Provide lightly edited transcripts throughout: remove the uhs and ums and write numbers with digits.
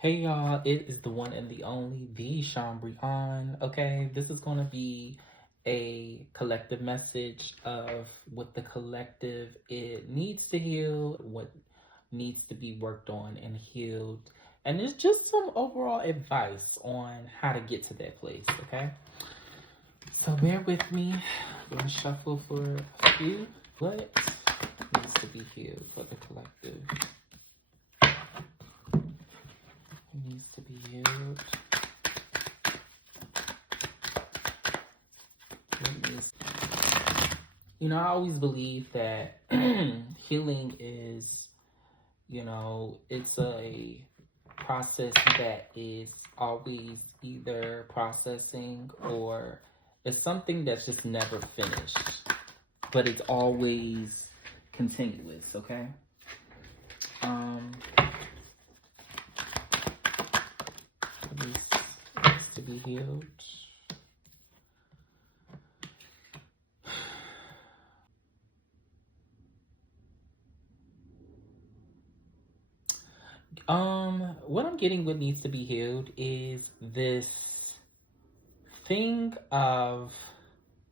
Hey y'all, it is the one and the only, the Sean Brian. Okay, this is going to be a collective message of what the collective it needs to heal, what needs to be worked on and healed, and it's just some overall advice on how to get to that place. Okay, so bear with me. I'm gonna shuffle for a few. What needs to be healed for the collective? Needs to be healed. I always believe that healing is, it's a process that is always either processing or it's something that's just never finished, but it's always continuous, okay? Um, needs to be healed. What I'm getting what needs to be healed is this thing of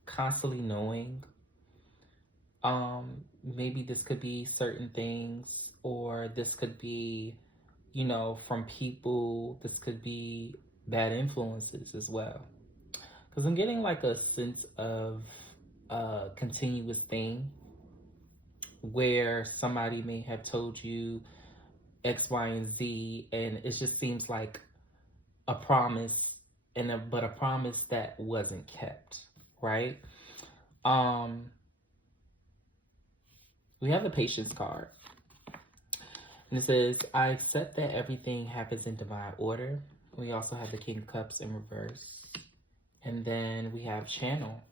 constantly knowing. Maybe this could be certain things, or this could be, from people, this could be bad influences as well. Because I'm getting like a sense of a continuous thing where somebody may have told you X, Y, and Z, and it just seems like a promise, but a promise that wasn't kept, right? Um, we have the patience card, and it says, "I accept that everything happens in divine order." We also have the King of Cups in reverse, and then we have channel.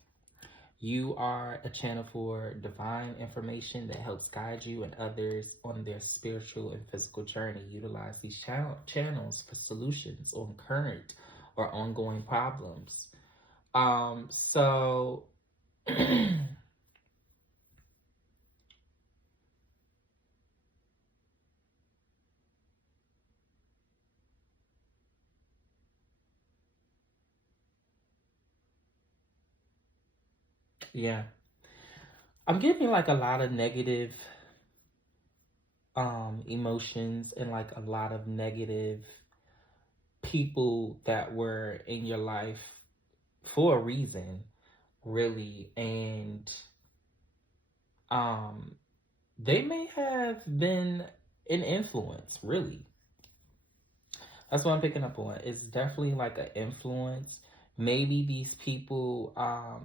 You are a channel for divine information that helps guide you and others on their spiritual and physical journey. Utilize these channels for solutions on current or ongoing problems. So yeah, I'm getting like a lot of negative emotions and like a lot of negative people that were in your life for a reason, really, and um they may have been an influence, really. That's what I'm picking up on. It's definitely like an influence. Maybe these people,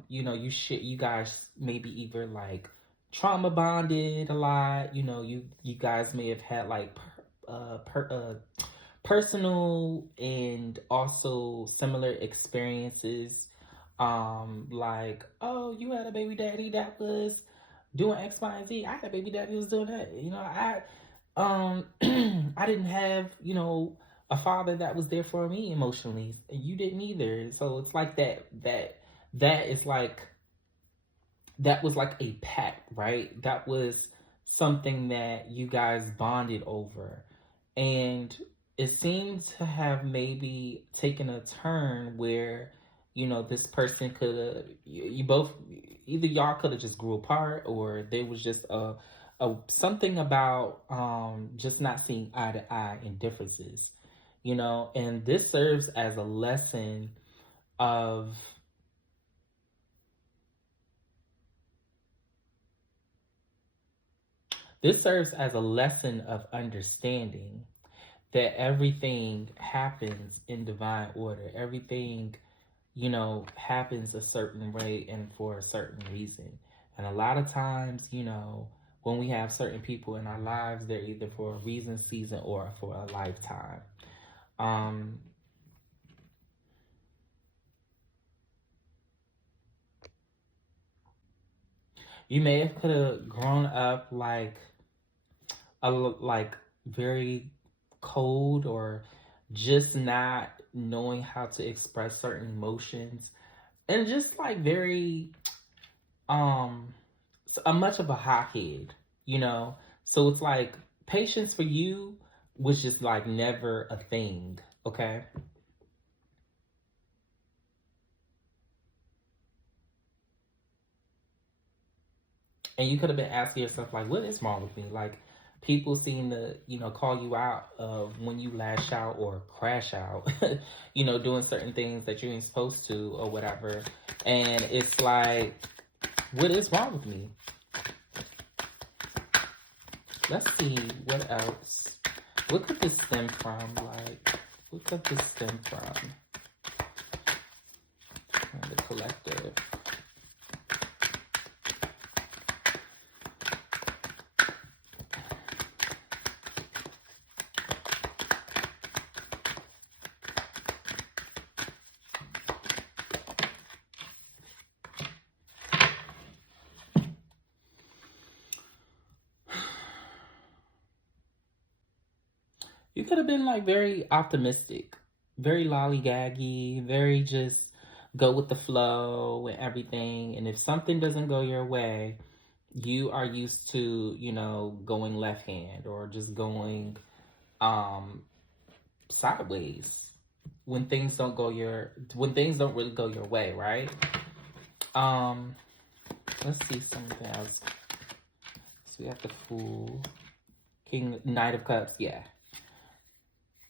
you guys maybe either like trauma bonded a lot. You guys may have had like personal and also similar experiences. Like, oh, you had a baby daddy that was doing X, Y, and Z. I had a baby daddy who was doing that. I didn't have, a father that was there for me emotionally. You didn't either. So it's like that is like that was like a pact, right? That was something that you guys bonded over. And it seems to have maybe taken a turn where, this person could have, you both, either y'all could have just grew apart, or there was just a something about just not seeing eye to eye in differences, and this serves as a lesson of this serves as a lesson of understanding that everything happens in divine order. Everything, happens a certain way and for a certain reason. And a lot of times, when we have certain people in our lives, they're either for a reason, season, or for a lifetime. Um, you may have could have grown up like like very cold, or just not knowing how to express certain emotions, and just like very um a much of a hothead, so it's like patience for you was just like never a thing, okay? And you could have been asking yourself, like, what is wrong with me? Like, people seem to, call you out of when you lash out or crash out, doing certain things that you ain't supposed to or whatever. And it's like, what is wrong with me? Let's see what else. What could this stem from? Like, what could this stem from? The collective. You could have been like very optimistic, very lollygaggy, very just go with the flow and everything. And if something doesn't go your way, you are used to, going left hand or just going sideways when things don't really go your way, right? Um let's see something else. So we have the Fool, King, Knight of Cups, yeah.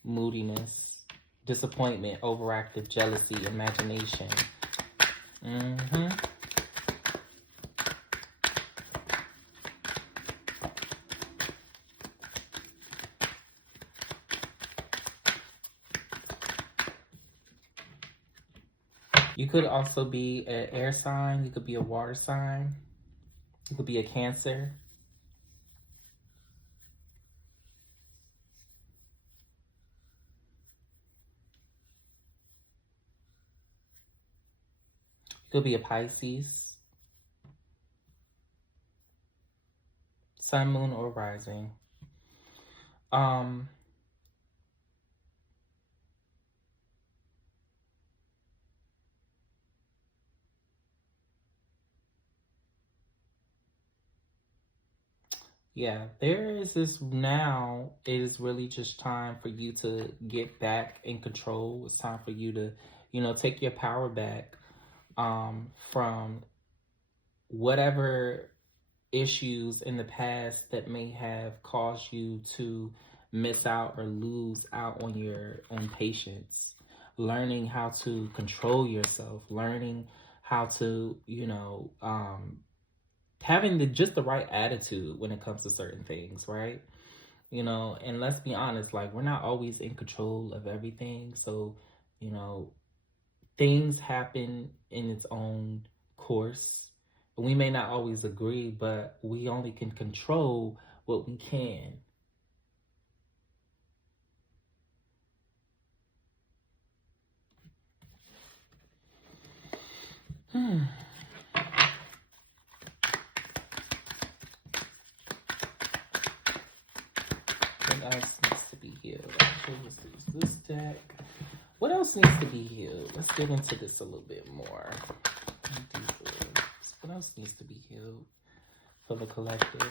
Moodiness, disappointment, overactive, jealousy, imagination. You could also be an air sign. You could be a water sign. You could be a Cancer. You could be a Pisces. Sun, Moon, or Rising. Yeah, there is this now. It is really just time for you to get back in control. It's time for you to, take your power back from whatever issues in the past that may have caused you to miss out or lose out on your own patience. Learning how to control yourself, learning how to, having just the right attitude when it comes to certain things, right? And let's be honest, like, we're not always in control of everything. So, you know, things happen in its own course. We may not always agree, but we only can control what we can. What else needs to be healed? Okay, let's use this deck. What else needs to be healed? Let's get into this a little bit more. What else needs to be healed for the collective?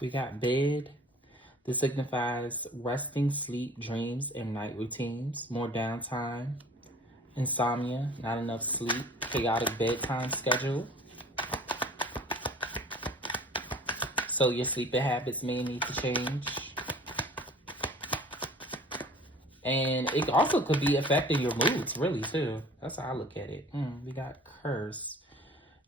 We got bed. This signifies resting, sleep, dreams, and night routines. More downtime, insomnia, not enough sleep, chaotic bedtime schedule. So your sleeping habits may need to change. And it also could be affecting your moods, really, too. That's how I look at it. We got curse.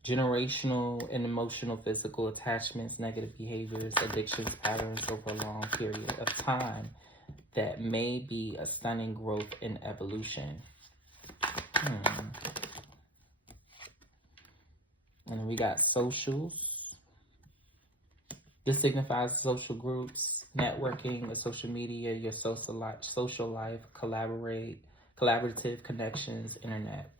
Generational and emotional physical attachments, negative behaviors, addictions, patterns over a long period of time that may be a stunning growth and evolution. And then we got socials. This signifies social groups, networking, or social media, your social life, collaborative connections, internet.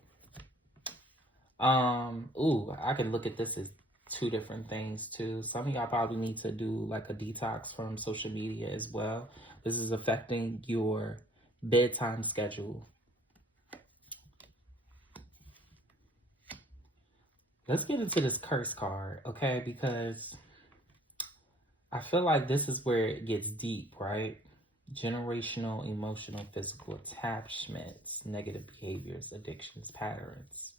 Ooh, I can look at this as two different things too. Some of y'all probably need to do like a detox from social media as well. This is affecting your bedtime schedule. Let's get into this curse card, okay? Because I feel like this is where it gets deep, right? Generational, emotional, physical attachments, negative behaviors, addictions, patterns.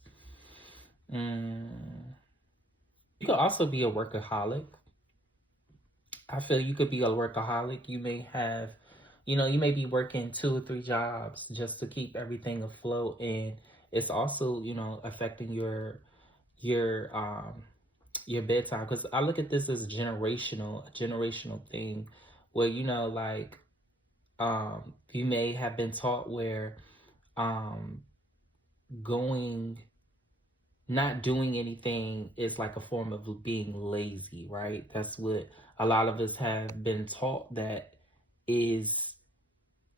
You could also be a workaholic. I feel you could be a workaholic. You may have, you may be working 2 or 3 jobs just to keep everything afloat, and it's also, affecting your your bedtime. Because I look at this as a generational thing, where like you may have been taught where um, going not doing anything is like a form of being lazy, right? That's what a lot of us have been taught, that is,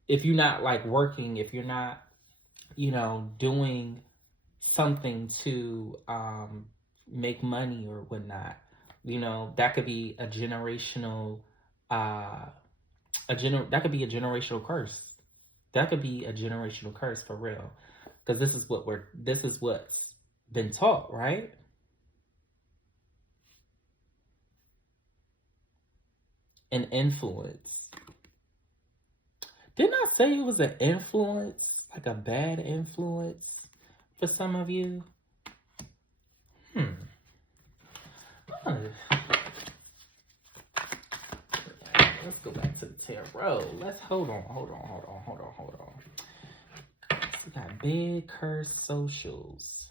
if you're not like working, if you're not, doing something to make money or whatnot, that could be a generational, uh, that could be a generational curse. That could be a generational curse for real, because this is what's been taught, right? An influence. Didn't I say it was an influence, like a bad influence for some of you? Let's go back to the tarot. Let's hold on. We got big curse socials.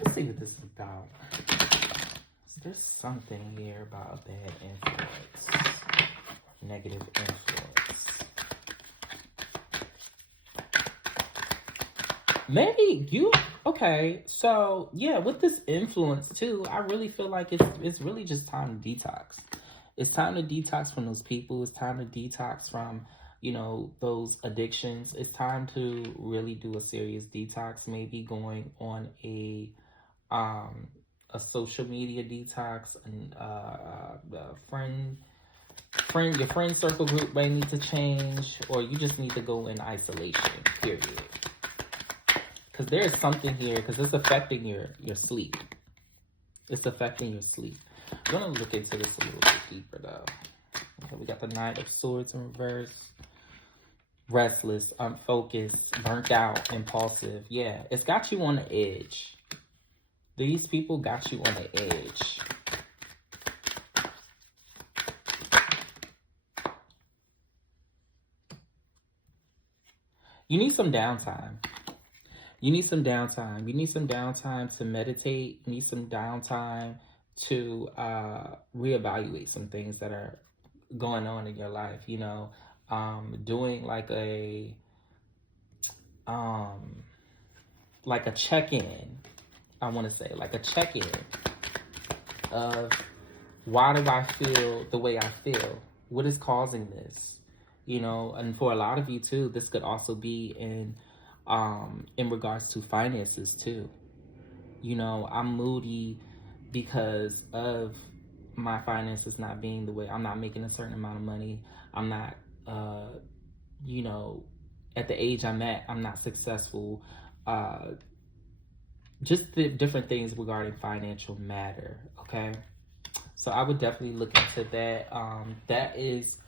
Let's see what this is about. There's something here about a bad influence, negative influence. Maybe you, okay, so yeah, with this influence too, I really feel like it's really just time to detox. It's time to detox from those people. It's time to detox from, those addictions. It's time to really do a serious detox, maybe going on um a social media detox, and your friend circle group may need to change, or you just need to go in isolation, period. Because there's something here, because it's affecting your sleep. It's affecting your sleep. I'm gonna look into this a little bit deeper though. Okay, we got the Knight of Swords in reverse. Restless, unfocused, burnt out, impulsive. Yeah, it's got you on the edge. These people got you on the edge. You need some downtime. You need some downtime. You need some downtime to meditate. You need some downtime to reevaluate some things that are going on in your life. Doing like a check-in. I want to say like a check-in of, why do I feel the way I feel? What is causing this? And for a lot of you too, this could also be in regards to finances too. I'm moody because of my finances not being the way, I'm not making a certain amount of money. I'm not, at the age I'm at, I'm not successful. Just the different things regarding financial matter, okay? So I would definitely look into that. That is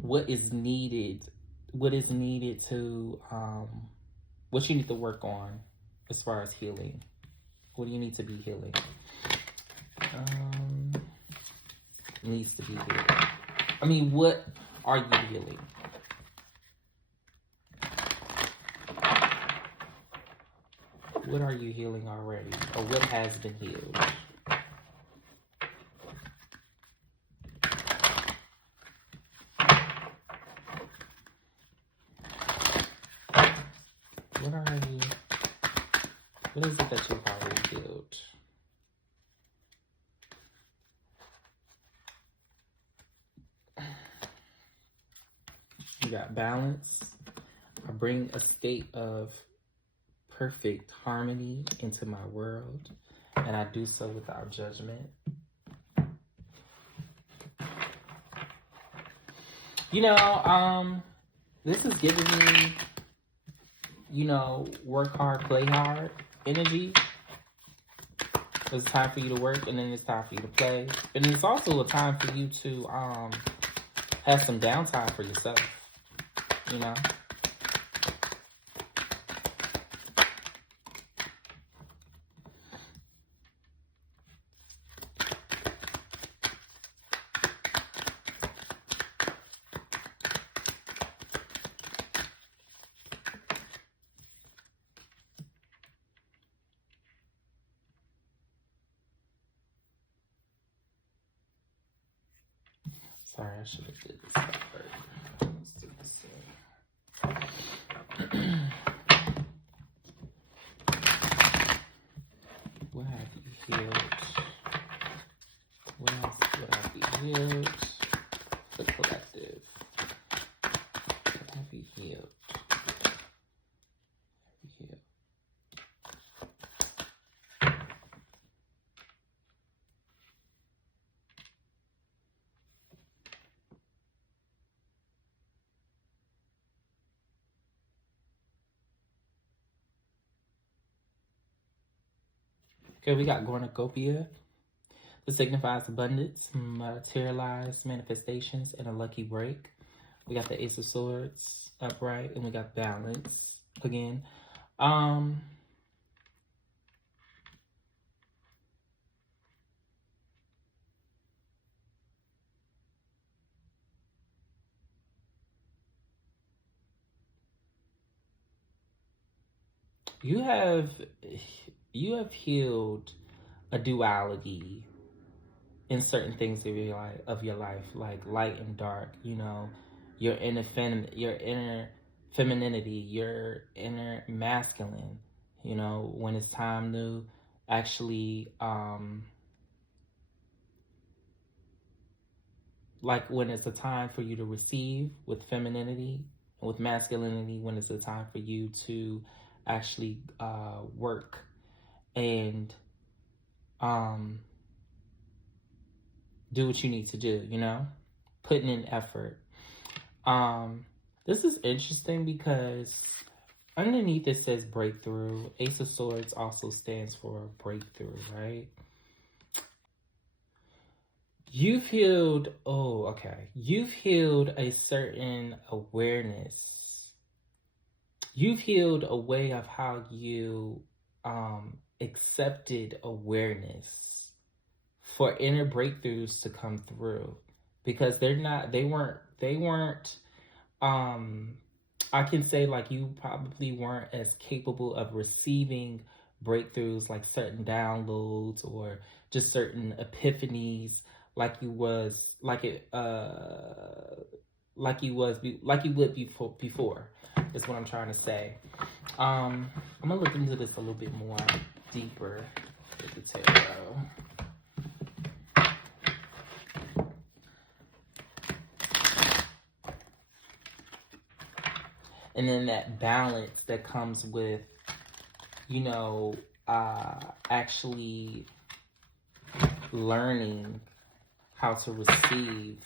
what is needed. What is needed to, what you need to work on as far as healing. What do you need to be healing? Needs to be healed. I mean, what are you healing? What are you healing already? Or what has been healed? What is it that you've already healed? You got balance. I bring a state of perfect harmony into my world, and I do so without judgment. You know, this is giving me, you know, work hard, play hard energy. It's time for you to work, and then it's time for you to play. And it's also a time for you to have some downtime for yourself, you know? Sorry, I should have did this first. Let's do this. What have you healed? What have you healed? The collective. What have you healed? Okay, we got Cornucopia. This signifies abundance, materialized manifestations, and a lucky break. We got the Ace of Swords upright, and we got balance again. You have healed a duality in certain things of your life, like light and dark. You know, your inner femininity, your inner masculine. You know, when it's time to actually like when it's a time for you to receive with femininity, and with masculinity when it's a time for you to actually work and do what you need to do, you know, putting in effort. This is interesting because underneath it says breakthrough. Ace of Swords also stands for breakthrough, right? You've healed, you've healed a certain awareness. You've healed a way of how you accepted awareness for inner breakthroughs to come through, because they weren't I can say, like, you probably weren't as capable of receiving breakthroughs, like certain downloads or just certain epiphanies, like you would before. Is what I'm trying to say. I'm gonna look into this a little bit more deeper with the tarot. And then that balance that comes with, you know, actually learning how to receive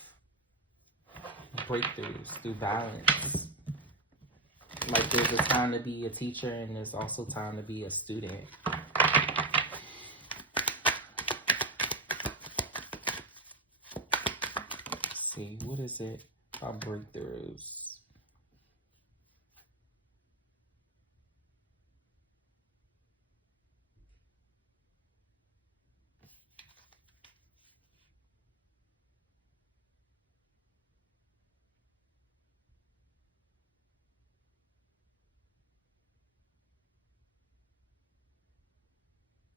breakthroughs through balance. Like, there's a time to be a teacher, and there's also time to be a student. Let's see, what is it about breakthroughs?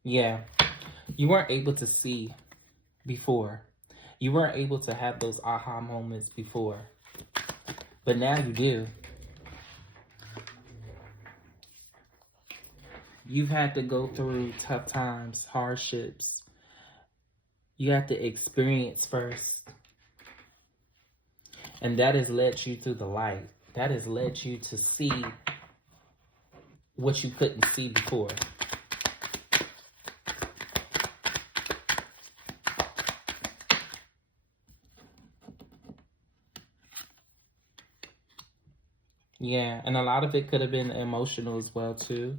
Yeah, you weren't able to see before. You weren't able to have those aha moments before. But now you do. You've had to go through tough times, hardships. You have to experience first. And that has led you through the light. That has led you to see what you couldn't see before. Yeah, and a lot of it could have been emotional as well too.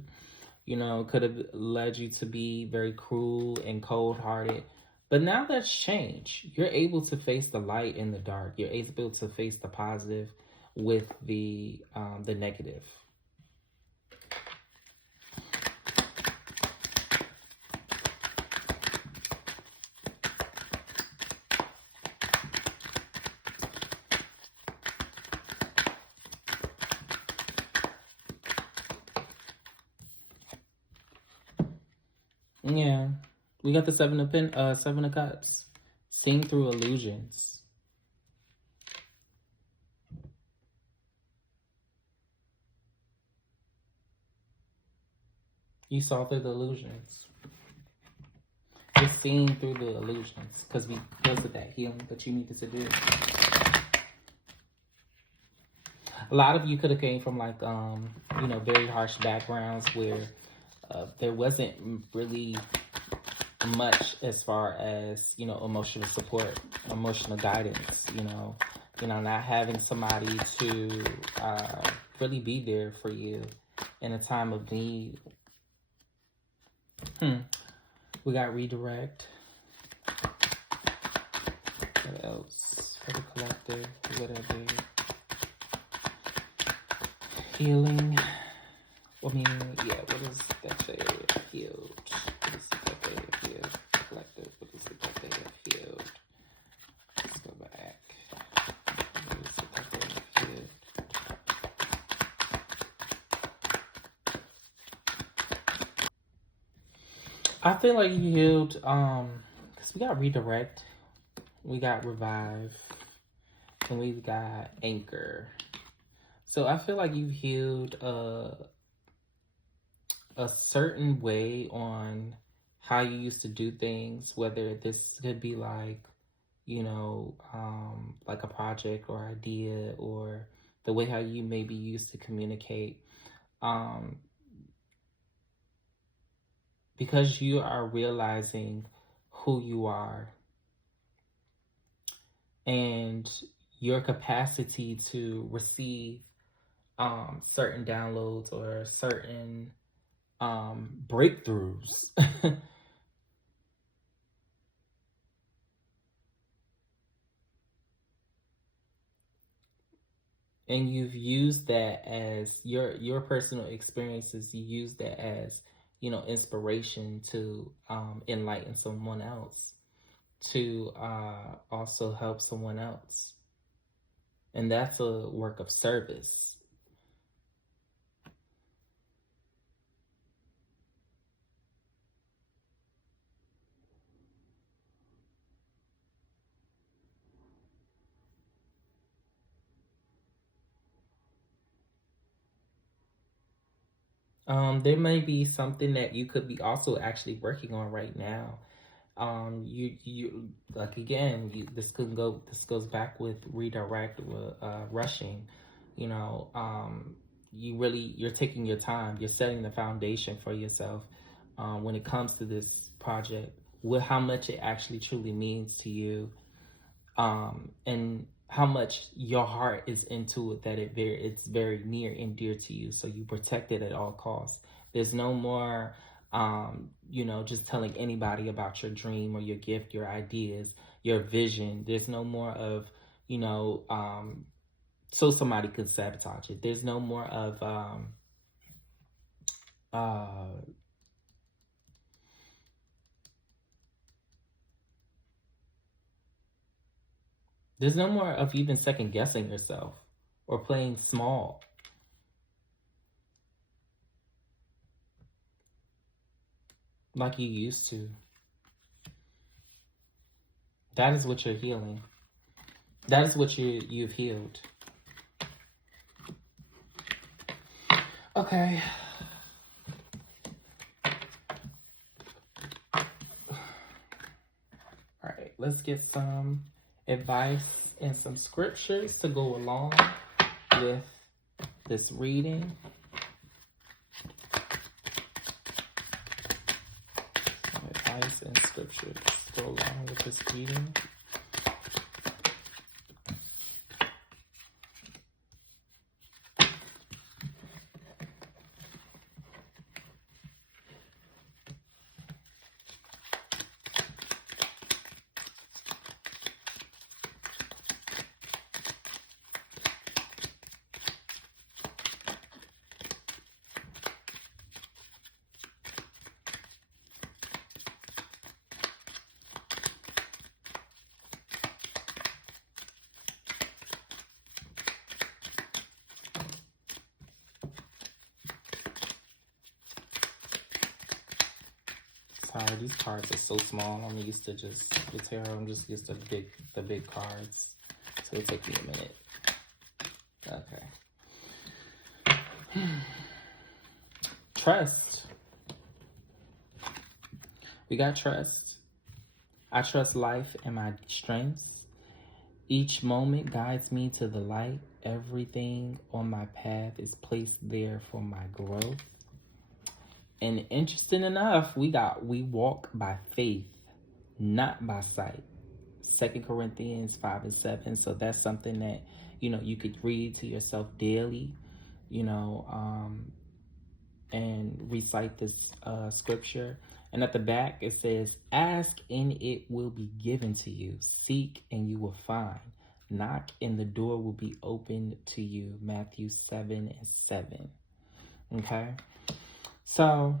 You know, could have led you to be very cruel and cold-hearted. But now that's changed. You're able to face the light in the dark. You're able to face the positive with the negative. Yeah, we got the Seven of Cups, seeing through illusions. You saw through the illusions. You're seeing through the illusions because of that healing that you needed to do. A lot of you could have came from like very harsh backgrounds where there wasn't really much as far as emotional support, emotional guidance. Not having somebody to really be there for you in a time of need. We got redirect. What else for the collective? Whatever. Healing. I mean, yeah, what is that say? Healed. What is that say? Healed. Collective. What is it that they healed? Let's go back. What is it that they healed? I feel like you healed, because we got redirect, we got revive, and we got anchor. So I feel like you healed a certain way on how you used to do things, whether this could be like, like a project or idea, or the way how you maybe used to communicate. Because you are realizing who you are and your capacity to receive certain downloads or certain breakthroughs. And you've used that as your personal experiences. You use that as inspiration to enlighten someone else, to also help someone else, and that's a work of service. There may be something that you could be also actually working on right now. You like again. This goes back with redirect with rushing. You know, you're taking your time. You're setting the foundation for yourself when it comes to this project. With how much it actually truly means to you, and how much your heart is into it, that it's very near and dear to you, so you protect it at all costs. There's no more just telling anybody about your dream or your gift, your ideas, your vision. There's no more of so somebody could sabotage it. There's no more of uh there's no more of even second guessing yourself or playing small like you used to. That is what you're healing. That is what you've healed. Okay. let's get some advice and some scriptures to go along with this reading. Some advice and scriptures to go along with this reading. Sorry, these cards are so small. I'm used to just the tarot. I'm just used to the big cards. So it'll take me a minute. Okay. Trust. We got trust. I trust life and my strengths. Each moment guides me to the light. Everything on my path is placed there for my growth. And interesting enough, we walk by faith, not by sight. 2 Corinthians 5:7. So that's something that, you could read to yourself daily, and recite this scripture. And at the back, it says, ask and it will be given to you. Seek and you will find. Knock and the door will be opened to you. Matthew 7:7. Okay? So,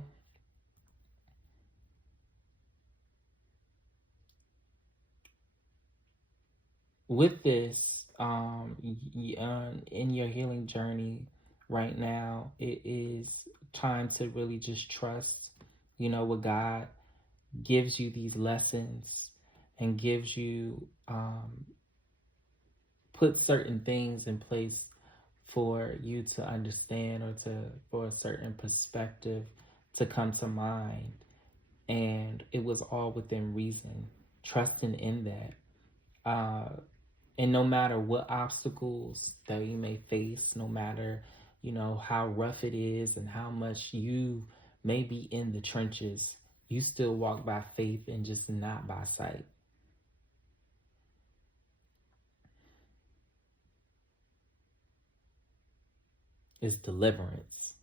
with this, in your healing journey right now, it is time to really just trust, what God gives you these lessons and gives you, put certain things in place for you to understand or for a certain perspective to come to mind. And it was all within reason, trusting in that. And no matter what obstacles that you may face, no matter, how rough it is and how much you may be in the trenches, you still walk by faith and just not by sight. It's deliverance.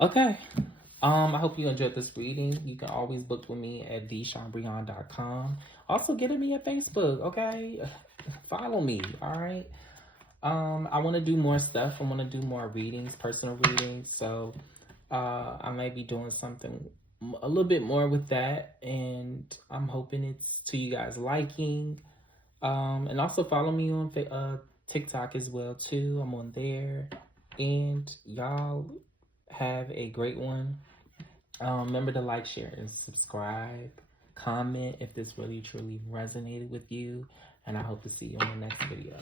Okay. I hope you enjoyed this reading. You can always book with me at DeShawnBreon.com. Also, get at me at Facebook, okay? Follow me, all right? I want to do more stuff. I want to do more readings, personal readings. So I might be doing something a little bit more with that. And I'm hoping it's to you guys liking. And also follow me on TikTok as well, too. I'm on there. And y'all have a great one. Remember to like, share, and subscribe. Comment if this really truly resonated with you. And I hope to see you in the next video.